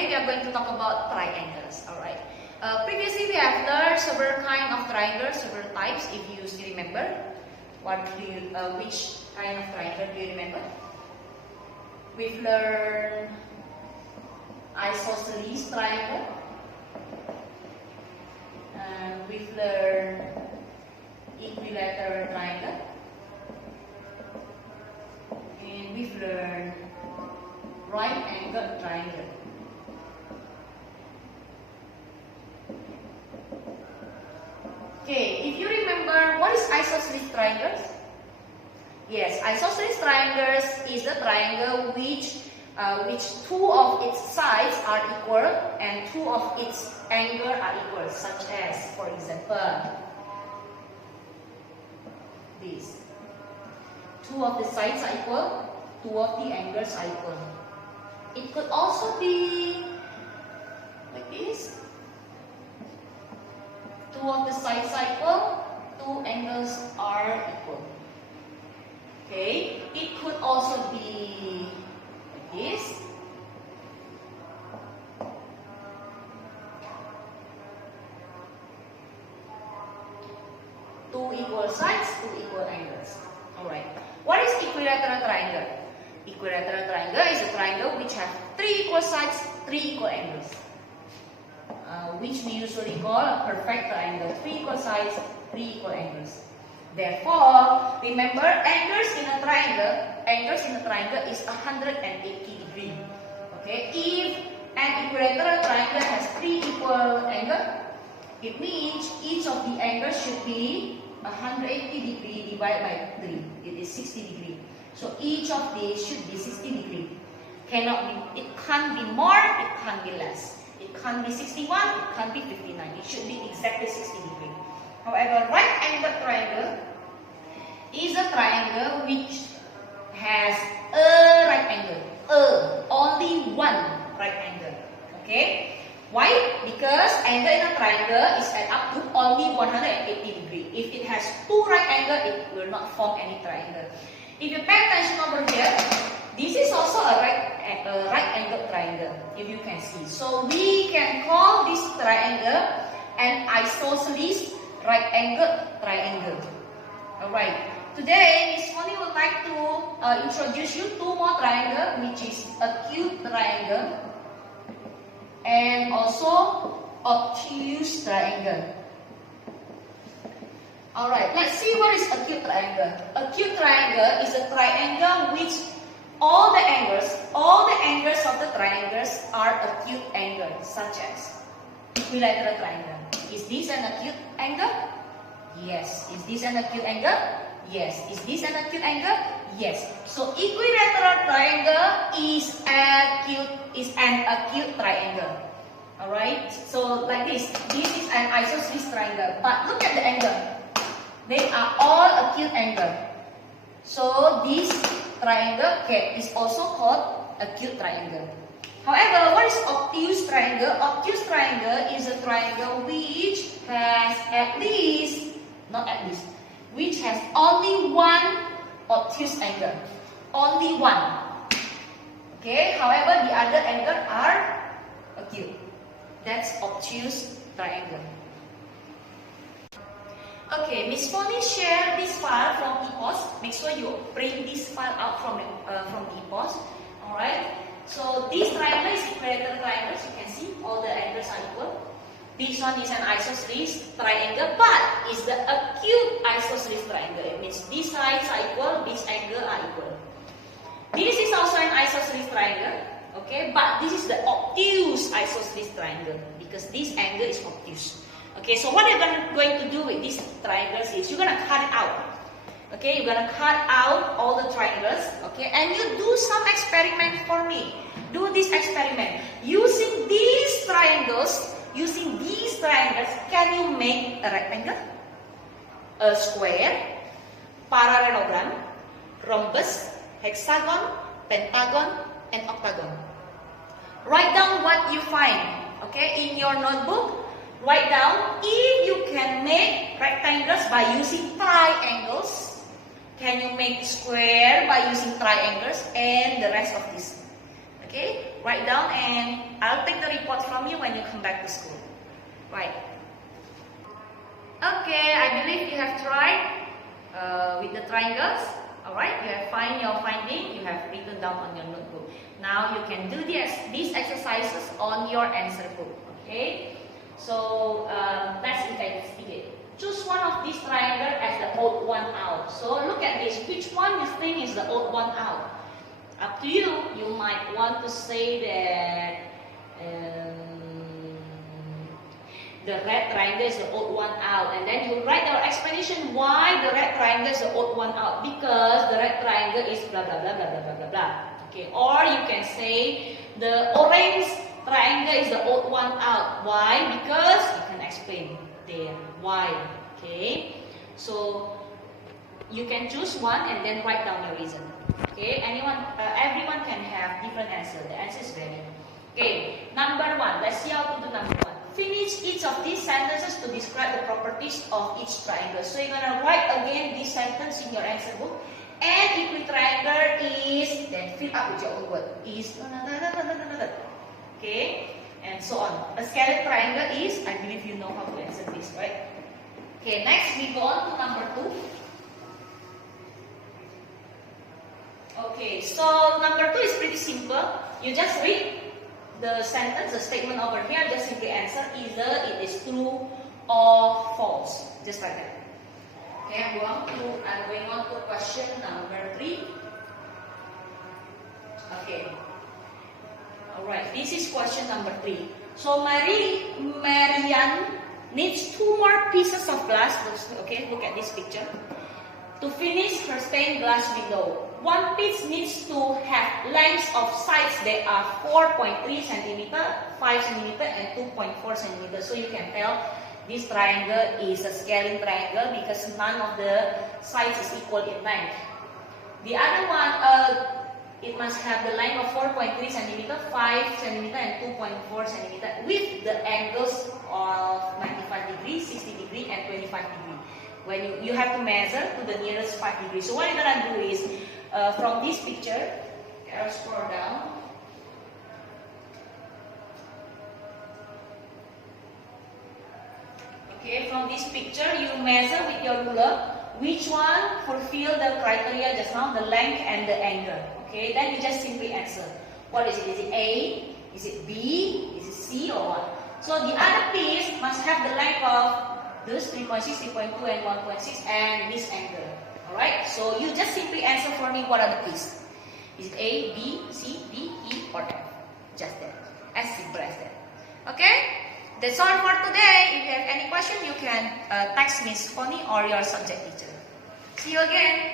Today we are going to talk about triangles. Alright. Previously we have learned several kind of triangles, several types. If you still remember, which kind of triangle do you remember? We've learned isosceles triangle, and we've learned equilateral triangle, and we've learned right angle triangle. Okay, if you remember, what is isosceles triangles? Yes, isosceles triangles is a triangle which two of its sides are equal and two of its angles are equal, such as, for example, this. Two of the sides are equal, two of the angles are equal. It could also be like this. Two of the sides are equal, two angles are equal. Okay, it could also be like this. Two equal sides, two equal angles. Alright. What is equilateral triangle? Equilateral triangle is a triangle which has three equal sides, three equal angles. Which we usually call a perfect triangle. Three equal sides, three equal angles. Therefore, remember, angles in a triangle is 180 degrees. Okay, if an equilateral triangle has three equal angles, it means each of the angles should be 180 degrees divided by 3. It is 60 degrees. So each of these should be 60 degrees. It can't be more, it can't be less. It can't be 61, it can't be 59. It should be exactly 60 degrees. However, right angle triangle is a triangle which has a right angle. Only one right angle. Okay? Why? Because angle in a triangle is at up to only 180 degrees. If it has two right angles, it will not form any triangle. If you pay attention over here, this is also a right angle triangle, if you can see. So we can call this triangle an isosceles right angle triangle. Alright. Today, Miss Moni would like to introduce you two more triangles, which is acute triangle and also obtuse triangle. Alright, let's see what is acute triangle. Acute triangle is a triangle which all the angles of the triangles are acute angles, such as equilateral triangle. Is this an acute angle? Yes. Is this an acute angle? Yes. Is this an acute angle? Yes. So equilateral triangle is an acute triangle. Alright? So like this. This is an isosceles triangle. But look at the angle. They are all acute angle. So this triangle is also called acute triangle. However, what is obtuse triangle? Obtuse triangle is a triangle which has which has only one obtuse angle. Only one. Okay, however, the other angles are acute. That's obtuse triangle. Okay, Miss Moni share this file from EPOS. Make sure you print this file out from EPOS. Alright. So this triangle is equilateral triangle. You can see all the angles are equal. This one is an isosceles triangle, but is the acute isosceles triangle. It means these sides are equal, these angles are equal. This is also an isosceles triangle. Okay, but this is the obtuse isosceles triangle because this angle is obtuse. Okay, so what you're going to do with these triangles is you're going to cut it out. Okay, you're going to cut out all the triangles. Okay, and you do some experiment for me. Do this experiment. Using these triangles, can you make a rectangle, a square, parallelogram, rhombus, hexagon, pentagon, and octagon? Write down what you find. Okay, in your notebook. Write down if you can make rectangles by using triangles. Can you make square by using triangles and the rest of this? Okay, Write down and I'll take the report from you when you come back to school. Right. Okay, I believe you have tried with the triangles. Alright, you have find your finding, you have written down on your notebook. Now you can do these exercises on your answer book. Okay, so let's investigate. Choose one of these triangles as the odd one out. So look at this. Which one you think is the odd one out? Up to you. You might want to say that the red triangle is the odd one out, and then you write your explanation why the red triangle is the odd one out, because the red triangle is blah blah blah blah blah blah blah. Okay, or you can say the orange triangle is the odd one out. Why? Because you can explain there why. Okay, so you can choose one and then write down your reason. Okay, everyone can have different answer. The answer is valid. Okay, number one. Let's see how to do number one. Finish each of these sentences to describe the properties of each triangle. So you're gonna write again this sentence in your answer book. An equitriangle is, then fill up with your own word. Is, okay, and so on. A scalene triangle is, I believe you know how to answer this, right? Okay, next we go on to number two. Okay, so number two is pretty simple. You just read the sentence, the statement over here, just simply answer either it is true or false. Just like that. Okay, I'm going on to question number 3. Okay. Alright, this is question number 3. So Marianne needs 2 more pieces of glass. Okay, look at this picture. To finish her stained glass window. One piece needs to have lengths of sides that are 4.3 cm, 5 cm, and 2.4 cm. So you can tell this triangle is a scalene triangle because none of the sides is equal in length. The other one, it must have the length of 4.3 cm, 5 cm, and 2.4 cm with the angles of 95 degrees, 60 degrees, and 25 degrees. When you have to measure to the nearest 5 degrees. So what you're gonna do is, from this picture, I'll scroll down. Okay, from this picture, you measure with your ruler which one fulfill the criteria just now, the length and the angle. Okay, then you just simply answer. What is it? Is it A? Is it B? Is it C or what? So the other piece must have the length of this 3.6, 3.2, and 1.6, and this angle. Alright, so you just simply answer for me what are the pieces. Is it A, B, C, D, E, or F? Just that. As simple as that. Okay? That's all for today. If you have any question, you can text Miss Connie or your subject teacher. See you again.